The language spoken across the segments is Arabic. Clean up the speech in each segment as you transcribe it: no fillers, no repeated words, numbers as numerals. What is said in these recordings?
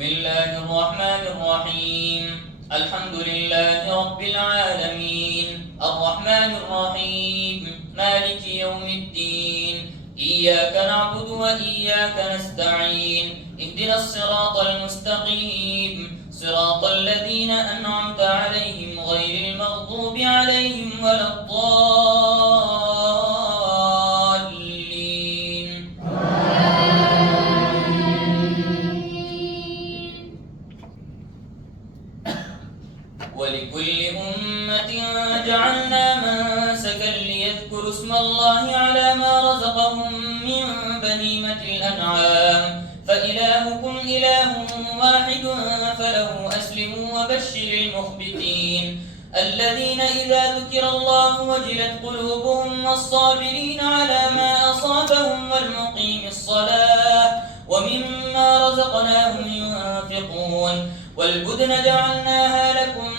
بسم الله الرحمن الرحيم. الحمد لله رب العالمين، الرحمن الرحيم، مالك يوم الدين. إياك نعبد وإياك نستعين. اهدنا الصراط المستقيم، صراط الذين أنعمت عليهم غير المغضوب عليهم ولا الضالين. ولكل أمة جعلنا منسكا ليذكروا اسم الله على ما رزقهم من بهيمة الأنعام، فإلهكم إله واحد فله أسلموا وبشر المخبتين الذين إذا ذكر الله وجلت قلوبهم والصابرين على ما أصابهم والمقيم الصلاة ومما رزقناهم ينفقون. والبدن جعلناها لكم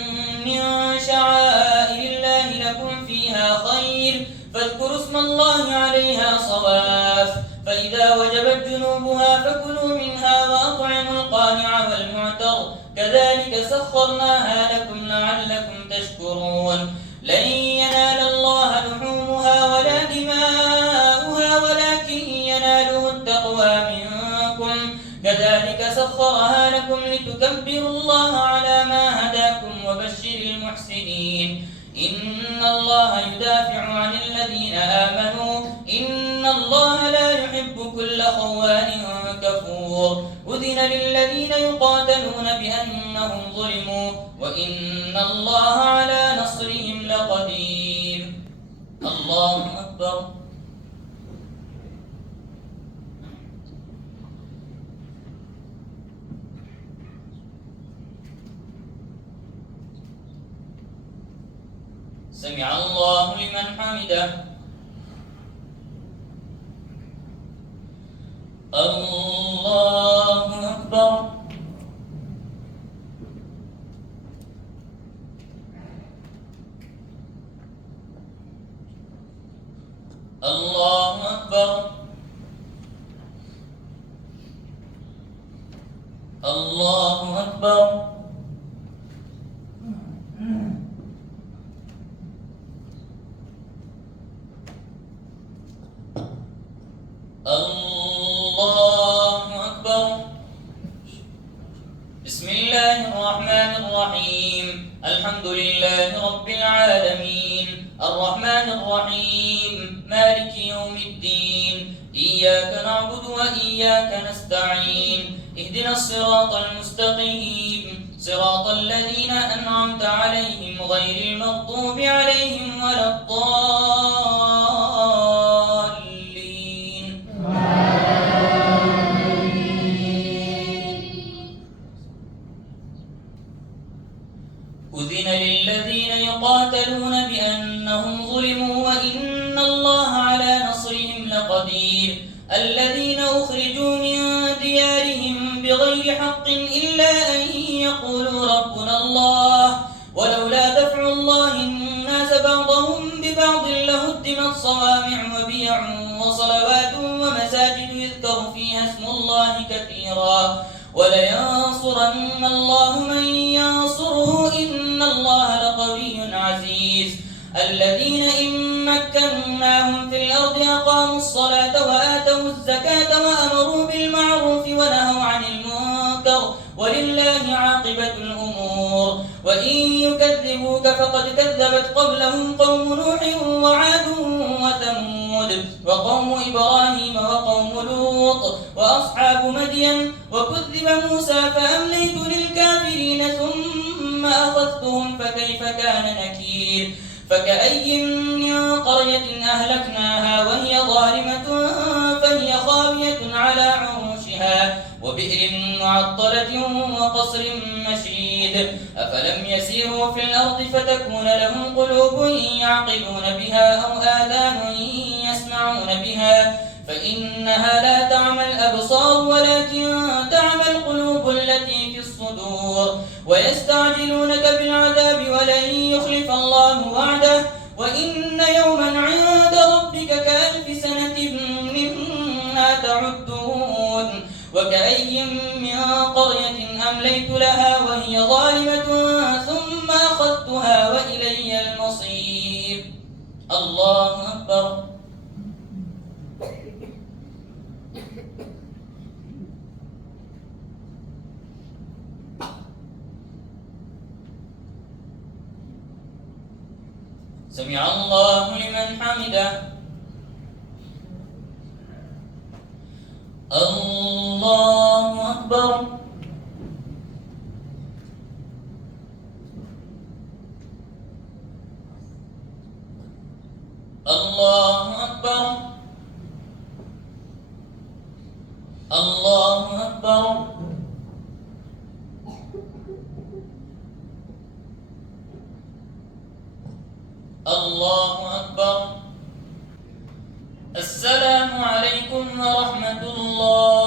من شعائر الله لكم فيها خير، فاذكروا اسم الله عليها صواف، فإذا وجبت جنوبها فكلوا منها وأطعموا القانع والمعتر، كذلك سخرناها لكم لعلكم تشكرون. لن ينال الله لحومها ولا دماؤها ولكن يناله التقوى منكم، كذلك سخرها لكم لتكبروا الله على ما هداكم وبشر المحسنين. إن الله يدافع عن الذين آمنوا، إن الله لا يحب كل خوان كفور. أذن للذين يقاتلون بأنهم ظلموا وإن الله على نصرهم لقدير. الله أكبر. سمع الله لمن حمده. الله أكبر. الله أكبر. الله أكبر. الله أكبر. بسم الله الرحمن الرحيم. الحمد لله رب العالمين، الرحمن الرحيم، مالك يوم الدين. إياك نعبد وإياك نستعين. اهدنا الصراط المستقيم، صراط الذين أنعمت عليهم غير المغضوب عليهم ولا الضالين. أذن للذين يقاتلون بأنهم ظلموا وإن الله على نصرهم لقدير. الذين أخرجوا من ديارهم بغير حق إلا أن يقولوا ربنا الله، ولولا دفع الله الناس بعضهم ببعض لهدمت صوامع وبيع وصلوات ومساجد يذكر فيها اسم الله كثيرا، ولينصرن الله من ينصره إن الله لقوي عزيز. الذين إن مكناهم في الأرض أقاموا الصلاة وآتوا الزكاة وأمروا بالمعروف ونهوا عن المنكر ولله عاقبة الأمور. وإن يكذبوك فقد كذبت قبلهم قوم نوح وعاد وثمود وقوم إبراهيم وقوم لوط وأصحاب مدين، وكذب موسى فأمليت للكافرين ثم أخذتهم فكيف كان نكير. فكأي من قرية أهلكناها وهي ظالمة فهي خاوية على عروشها وبئر معطلة وقصر مشيد. أفلم يسيروا في الأرض فتكون لهم قلوب يعقلون بها أو آذان يسمعون بها، فإنها لا تعمى الأبصار ولكن تعمى القلوب التي في الصدور. ويستعجلونك بالعذاب ولن يخلف الله وعده، وإن يوما عند ربك كألف سنة مما تعدون. وكأي من قرية فأمليت لها وهي ظالمة ثم أخذتها وإلي المصير. الله أكبر. سمع الله لمن حمده. الله أكبر. الله أكبر. الله أكبر. الله أكبر. السلام عليكم ورحمة الله.